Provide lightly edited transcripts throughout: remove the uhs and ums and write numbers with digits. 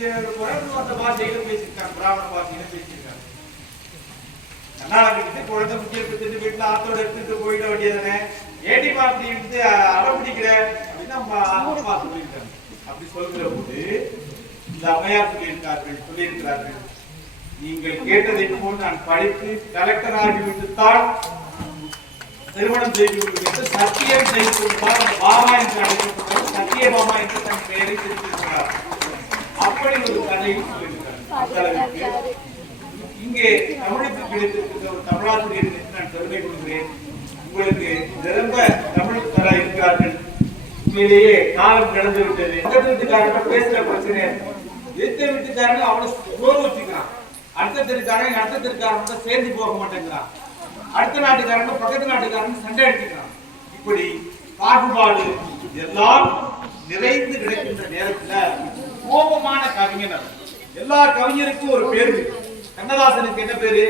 அந்த பாஷையில பேசியிருக்காங்க, பிராமண பாஷையில பேசியிருக்காங்க. கர்நாடகத்துக்கு குழந்தை முக்கிய எடுத்துட்டு வீட்டுல ஆத்தோட எடுத்துட்டு போயிட வேண்டியதானே, ஏடி பாப்பி எடுத்து அடம்பிடிக்கிற அப்படின்னு அம்மா சொல்லியிருக்காங்க. அப்படி சொல்கிற போது இந்த அம்மையார் சொல்லியிருக்கிறார்கள், நீங்கள் கேட்டதை போல் நான் படித்து கலெக்டர் ஆகிவிட்டுத்தான் திருமணம் செய்து கொள்வது சத்தியம் செய்து கொள்வார். பாமா என்று அழைக்கப்பட்டவர் சத்திய பாமா என்று தன் பெயரை தெரிவித்திருக்கிறார். அப்படி ஒரு கதையை சொல்லியிருக்கிறார். இங்கே தமிழுக்கு கிடைத்திருக்கிற ஒரு தமிழாசிரியர் என்று நான் பெருமை கொள்கிறேன். உங்களுக்கு நிரம்ப தமிழ் தர இருக்கிறார்கள். உண்மையிலேயே காலம் கடந்து விட்டது. பக்கத்து வீட்டுக்காரங்க பேசுற பிரச்சனை, எதிர்த்த வீட்டுக்காரங்க அவனை சோறு வச்சுக்கிறான், அடுத்த தெருக்காரங்க சேர்ந்து போக மாட்டேங்கிறான், அடுத்த நாட்டுக்காரங்க பக்கத்து நாட்டுக்காரங்க சண்டை அடிச்சுக்கிறான். இப்படி பாகுபாடு எல்லாம் நிறைந்து கிடைக்கின்ற நேரத்துல கோபமான கவிஞர். எல்லா கவிஞருக்கும் ஒரு பேரு. கண்ணதாசனுக்கு என்ன பேரு?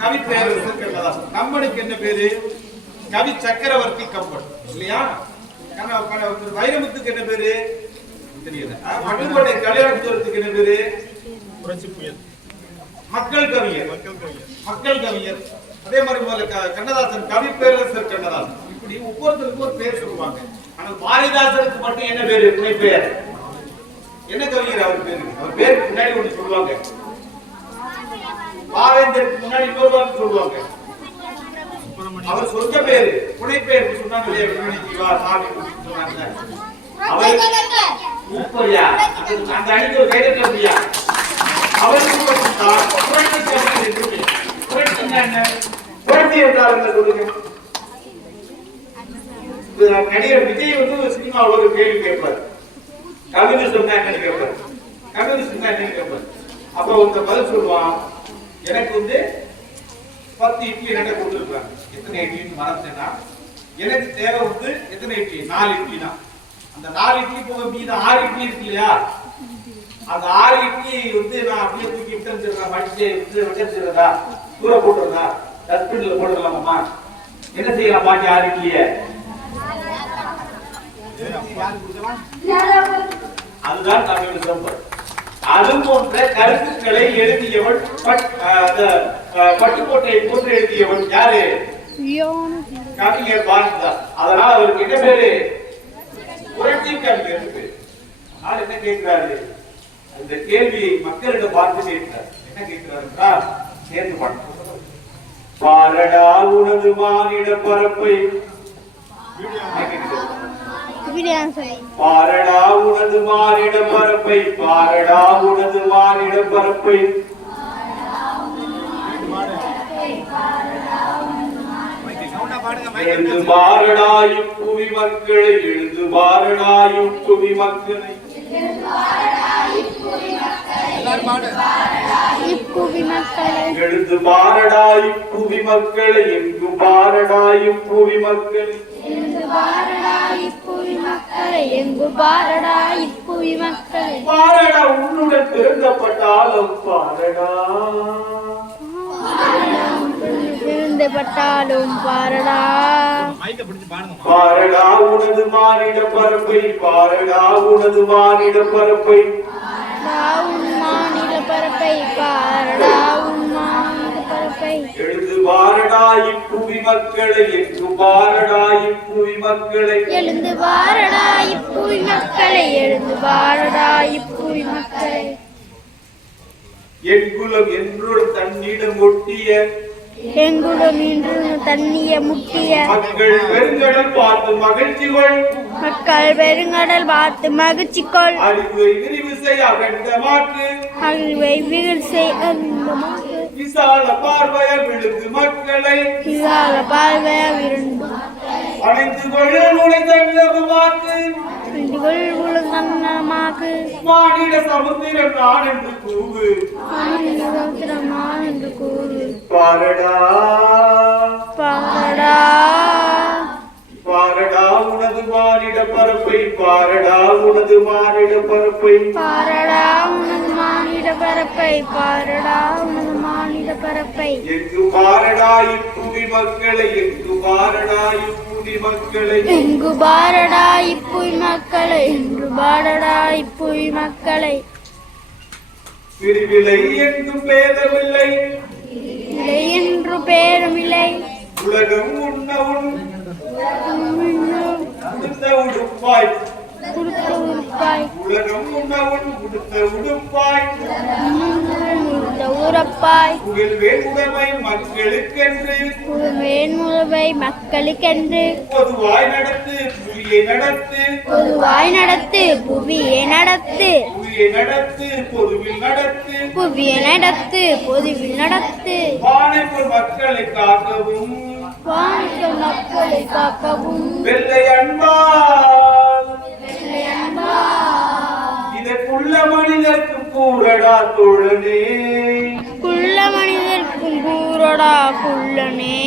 கவி பேரரசர் கண்ணதாசன். கம்பனுக்கு என்ன பேரு? கவி சக்கரவர்த்தி கம்பன், இல்லையா? வைரமுத்துக்கு என்ன பேரு தெரியல. மட்டுக்கோட்டை கல்யாணத்துக்கு என்ன பேரு? மக்கள் கவிஞர். மக்கள் கவிஞர். அதே மாதிரி கண்ணதாசன் கவி பேரரசர் கண்ணதாசன். இப்படி ஒவ்வொருத்தருக்கும் ஒரு பேர் சொல்லுவாங்க. ஆனால் பாரதிதாசனுக்கு மட்டும் என்ன பேரு? துணை பெயர் என்ன கவிஞர்? அவர் பேரு, அவர் பேருக்கு முன்னாடி ஒன்று சொல்லுவாங்க, பாவேந்தருக்கு முன்னாடி இன்னொரு வார்த்தை சொல்லுவாங்க. அவர் சொந்த பேரு துணை பெயர் சொன்னாங்க இல்லையா? ஜீவா சாமி சொன்னாங்க. அவர் சூப்பர்யா, அந்த அணிக்கு ஒரு கைதட்டல் இல்லையா? அவருக்கு மட்டும்தான் புரட்சி கவிஞர் என்று பேர். புரட்சி என்ன? புரட்சி என்றால் என்ன சொல்லுங்க? நடிகர் விஜய் வந்து சினிமாவில் ஒரு கேள்வி கேட்பார், கம்யூனிஸ்ட் என்னன்னு கேட்பார், கம்யூனிஸ்ட் என்னன்னு கேட்பார். அப்ப ஒருத்த பதில் சொல்லுவான், எனக்கு வந்து 10 இட்லி என்ன கொடுத்துருக்காங்க, எத்தனை இட்லின்னு மறந்துட்டேன்னா, எனக்கு தேவை வந்து எத்தனை இட்லி? 4 இட்லி தான். அந்த 4 இட்லி போக மீதம் 6 இட்லி இருக்கு இல்லையா? அந்த 6 இட்லி வந்து நான் அப்படியே தூக்கி விட்டு மடிச்சு வச்சிருக்கிறதா, தூர போட்டுறதா, டஸ்ட்பின்ல போட்டுடலாமா? என்ன செய்யலாம் பாக்கி 6 இட்லிய? அதுதான் கம்யூனிசம். அது போன்ற கருத்துக்களை எழுதியவன், பட்டுக்கோட்டையை போன்று எழுதியவன் யாரு? கவிஞர் பாரதிதாஸ். அதனால அவருக்கு என்ன பேரு? புரட்சி கவிஞர் பேரு. அதனால என்ன கேட்கிறாரு? இந்த கேள்வியை மக்களிடம் பார்த்து கேட்கிறார். என்ன கேட்கிறார்? சேர்ந்து பாட்டு. பாரடா உனது மானிட பரப்பை, பாரடா உனது மானிட பரப்பை, பாரடா உனது மானிட பரப்பை, எழுந்து பாரடாயும் புவி மக்களை, எழுந்து பாரடாயும் புவி மக்களை, எழுந்து பாரடாயும் புவி மக்களை, எங்கு பாரடாயும் புவி மக்களை, பாரடா உன்னுடன் பிறந்தப்பட்டாலும், பாரடா பாரடா பாரடா உனது மானிட பரப்பை, பாரடா உனது மானிட பரப்பை, மாநில பரப்பை, பாரடா மாநில பரப்பை, எழுந்து பாரடாயும் புவி மக்களை, எங்கு பாரடாயும் புவி மக்களை, எழுந்து பாரடாயும் புவி மக்களை, எழுந்து பாரடாயும் புவி மக்களை, எங்குலம் என்றொரு தன்னிடம் ஒட்டிய, எங்குலம் இன்று தண்ணிய முட்டிய, மக்கள் பெருங்கடல் பார்த்து மகிழ்ச்சிகள், மக்கள் பெருங்கடல் பார்த்து மகிழ்ச்சிகள், அறிவை விரிவு செய் அகண்டமாக்கு, அறிவை விரிவு செய் அகண்டமாக்கு, விசால பார்வைய விழுந்து மக்களை, விசால பார்வைய விழுந்து அணைந்து கொள்ள நுழை தன்னமாக்கு, மானிட சமுத்திரம் நான் என்று கூறு, பாரடா பாரடா பாரடா உனது மானிட பரப்பை, பாரடா உனது மானிட பரப்பை, பாரடா உனது மானிட பரப்பை, பாரடா உனது மானிட பரப்பை, எங்கு பாரடாயும் புவி மக்களை, எங்கு பாரடாயும் புவி மக்களை, எங்கு பாரடாய் புவி மக்களை, எங்கு பாரடாய் புவி மக்களை, பிரிவிலை எங்கும் பேதமில்லை இல்லை என்று பேருமில்லை உலகம் உண்ணவும் உடுத்த உடுப்பாய் கொடுத்த உறுப்பாய் உலகம் உண்ணவும் உடுத்த உடுப்பாய் உடுத்த உறப்பாய் புகழ்வேன் உடைமை மக்களுக்கென்று வேண்முறை மக்களுக்கென்று பொதுவாய் நடத்து புவியை நடத்து பொதுவாய் நடத்து புவியை நடத்து புவியை நடத்து பொதுவில் நடத்து புவியை நடத்து பொதுவில் நடத்து வானைப்போல் மக்களை காக்கவும் வானில் மக்களை காக்கவும் வெள்ளை அன்பால் அன்பா இதற்குள்ள மனிதர்க்கு கூறடா தோழனே குள்ள மனிதர்க்கும் கூறடா குள்ளனே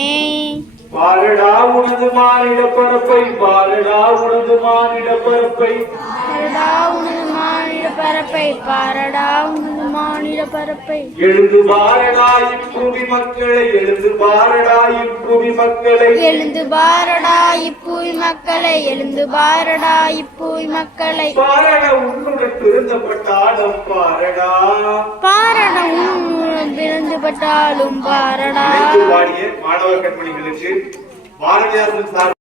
பாரடா உனது மானிட பரப்பை பாரடா உனது மானிட பரப்பை பாரடா உனது மாநில பரப்பை பாரடா உனது மாநில பரப்பை எழுந்து பாரடா இப்புவி மக்களை எழுந்து பாரடா இப்புவி மக்களை எழுந்து பாரடா இப்புவி மக்களை எழுந்து பாரடா இப்புவி மக்களை பாரடா உன்னுடன் பிறந்தப்பட்டாலும் பாரடா பாரடா உன்னுடன் பிறந்துபட்டாலும் பாரடா இணைந்து பாடிய மாணவ கண்மணிகளுக்கு பாரதியார் சார்